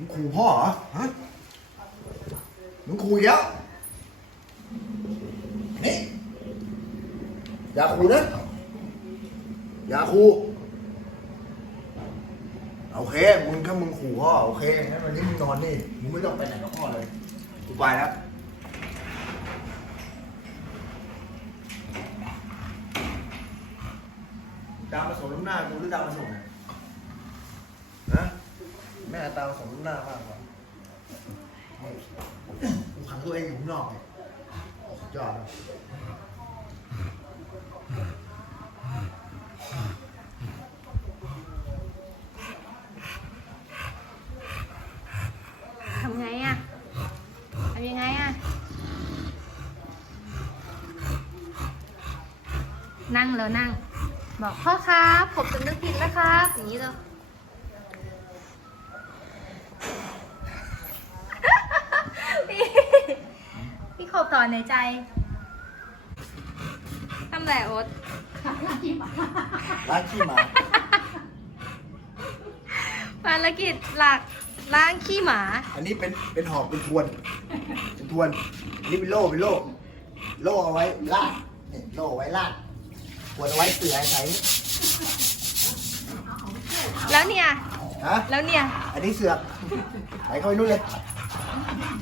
มึงขู่พ่อเหรอฮะมึงขู่อีกแล้วนี่อย่าขู่นะอย่าขู่โอเคมึงถ้ามึงขู่พ่อโอเคงั้นวันนี้มึงนอนนี่มึงไม่ต้องไปไหนกับพ่อเลยกูไปแล้วดาวมาส่งน้ำหน้ากูหรือดาวมาส่งเนี่ยฮะ แม่ตามมาส่งน้ำหน้ามากกว่ากูขังตัวเองอยู่ข้างนอกเนี่ยสุดยอดเลยทำไงอะทำยังไงอะนั่งแล้วนั่ง บอกพ่อครับ ผมสำนึกผิดแล้วครับ อย่างนี้เลย ขบถอนในใจทำไรโอ๊ตร้านขี้หมาภารกิจหลักล้างขี้หมา อันนี้เป็นเป็นหอบเป็นทวนเป็นทวนอันนี่เป็นโล่เป็นโล่โล่เอาไว้ลาดเนี่ยโล่เอาไว้ลาดทวนเอาไว้เสือใช้แล้วเนี่ย ฮะแล้วเนี่ย อันนี้เสือกไหนเข้าไปนู่นเลย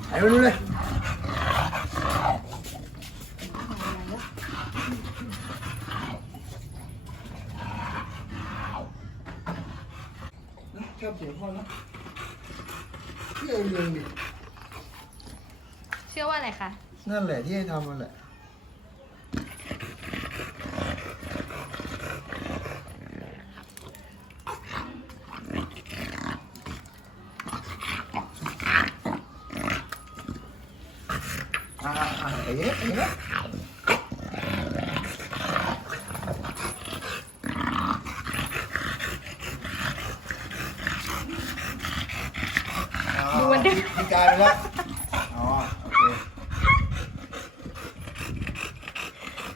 ไหนไปนู่นเลย ชอบเสียงพ่อนะเรื่องเรื่องดิเชื่อว่าอะไรคะนั่นแหละที่ให้ทำมันแหละอ่าอ่าอย่างนี้อย่างนี้อ๋อ ดูมันดิ พิการไปแล้ว อ๋อ โอเค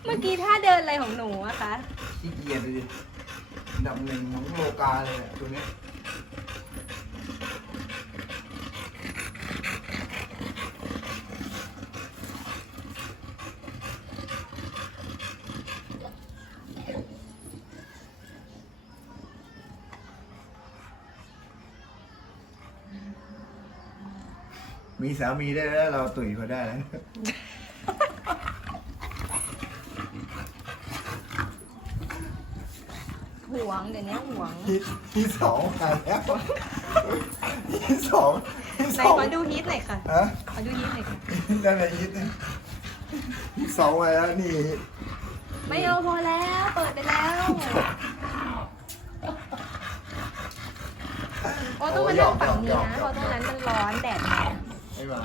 เมื่อกี้ท่าเดินอะไรของหนูอะคะ ขี้เกียจเลยดิอันดับหนึ่งของโลกาเลยเนี่ยตัวเนี้ย มีสามีได้แล้วเราตุ๋ยเขาได้แล้วหวงเดี๋ยวนี้หวงที่ที่สองมาแล้วที่สองที่ไหนสองขอดูฮิตหน่อยค่ะฮะขอดูฮิตหน่อยค่ะนั่นแหละยิดนะที่สองมาแล้วนี่ไม่เอาพอแล้วเปิดไปแล้วโอ้ต้องมานั่งฝั่งนี้นะเพราะตรงนั้นมันร้อนแดดแรง ไอ้หมา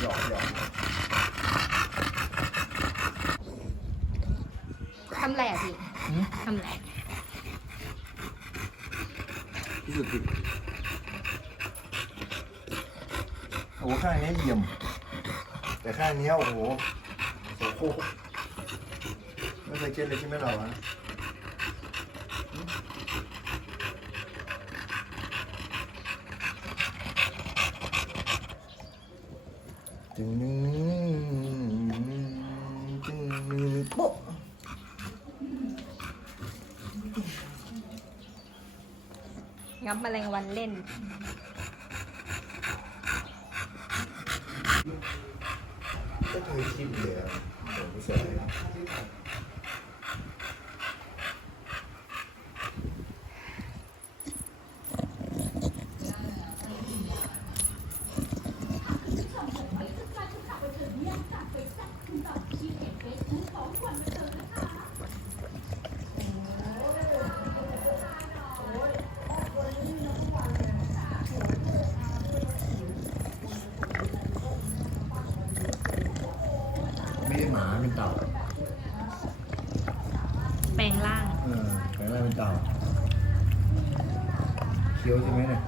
หยอกหยอกทำไรอะพี่ทำไรที่สุดผิดโอ้โหข้างนี้เยี่ยม แต่ข้างนี้โอ้โหโสโครกไม่เคยเจอเลยใช่ไหมเราอะ จึงนึจึงนึงโป๊ะงับแมลงวันเล่น ก็เคยคิดเลยอะผมไม่ใช่ ม่ได้หมาเป็นเต่าแปลงร่าง เออแปลงร่างเป็นเต่าเคี้ยวใช่ไหมเนี่ย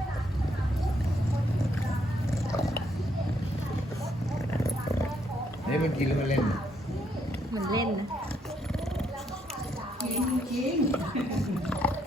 นี่มันกินแล้วมันเล่นเหมือนเล่นนะเอา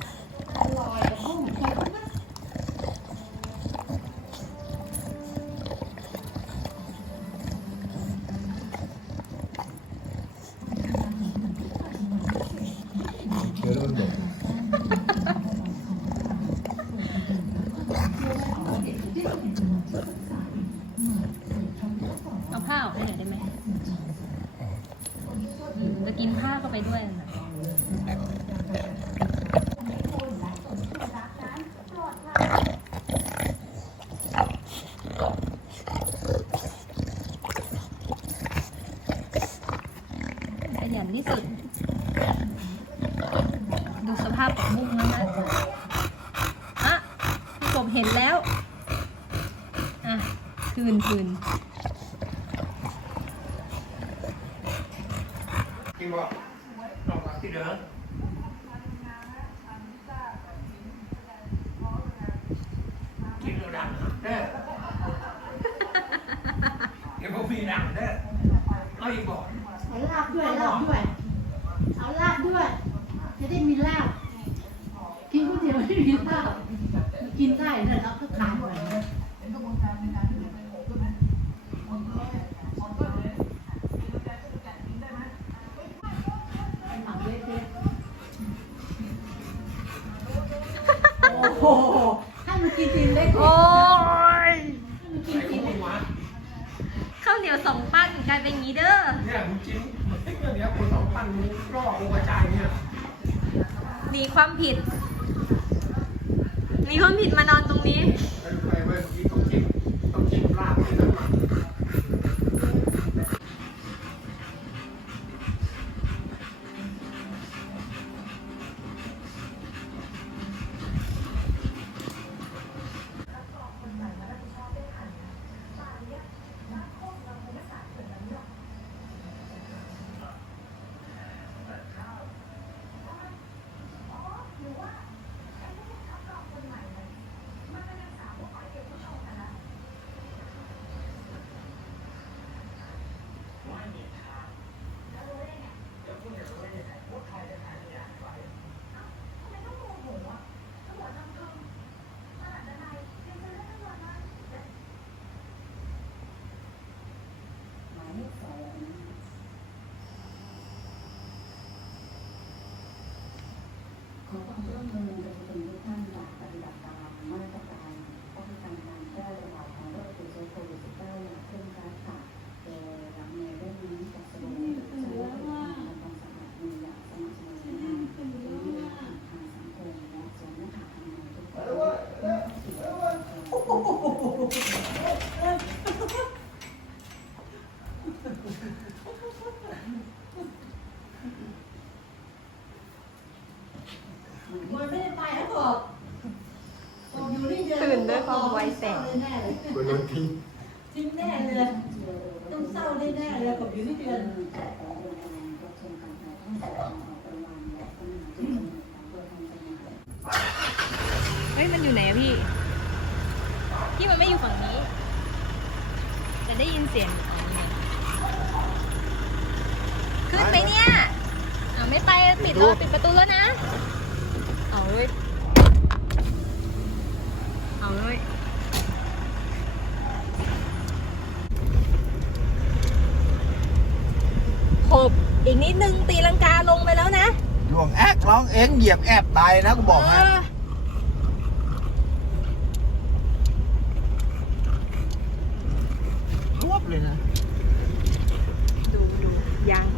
ไปด้วยนะขยันที่สุด ดูสภาพปักมุ้งแล้วนะอะพี่กบเห็นแล้ว อะ คืนคืนกินบ่ ที่เดิมกินแล้วดังเด้อเดี๋ยวพวกพี่ดังเด้อเอาอีกบ่เอาลาบด้วยลาบด้วย เอาลาบด้วย จะได้มีลาบ กินก๋วยเตี๋ยวไม่มีลาบกินได้นะเราก็ขายหมดนะโอ้โหให้มันกินกินเล็ก โอ้ย ให้มันกิน ไอ้ กิน พว เล็ ก ก มา ข้าวเหนียวสองปั้นกลายเป็นอย่างนี้ เนี่ยมึงจิ้มเนี่ยคนสองพันมึงล่อกูกระจายเนี่ยหนีความผิดหนีความผิดมานอนตรงนี้ ไปไปเว้ยกินต้องจิ้มต้องจิ้มลาบที่นั่นมา ขอความร่วมมือประชาชนทุกท่านอย่าปฏิบัติตามมาตรการป้องกันการแพร่ระบาดของโรคติดเชื้อโควิด -19 อย่างเคร่งครัดค่ะโดยหลังในเรื่องนี้จะแสดงใช้ผลิตภัณฑ์ทำความสะอาดมืออย่างสม่ำเสมอนะคะโดยมีทางทางสังคมและสวมหน้ากากอนามัยทุกคนเพื่อปิดการ มันไม่ได้ไปแล้วบอกบอกอยู่นี่เดือนตื่นด้วยความไวแสง แน่เลยคนโดนทิ้งทิ้งแน่เลย ต้องเศร้าได้แน่เลยกับอยู่นี่เดือนเฮ้ย มันอยู่ไหนอะพี่ พี่มันไม่อยู่ฝั่งนี้จะได้ยินเสียงอยู่ฝั่งนี้ขึ้นไหมเนี่ยอ่าไม่ไปปิ ดแล้วปิดประตูแล้วนะ เอาเลยเอาเลยหบอีกนิดนึงตีลังกาลงไปแล้วนะดวงแอกร้องเอ็งเหยียบแอบตายนะกูบอกให้เออรวบเลยนะเ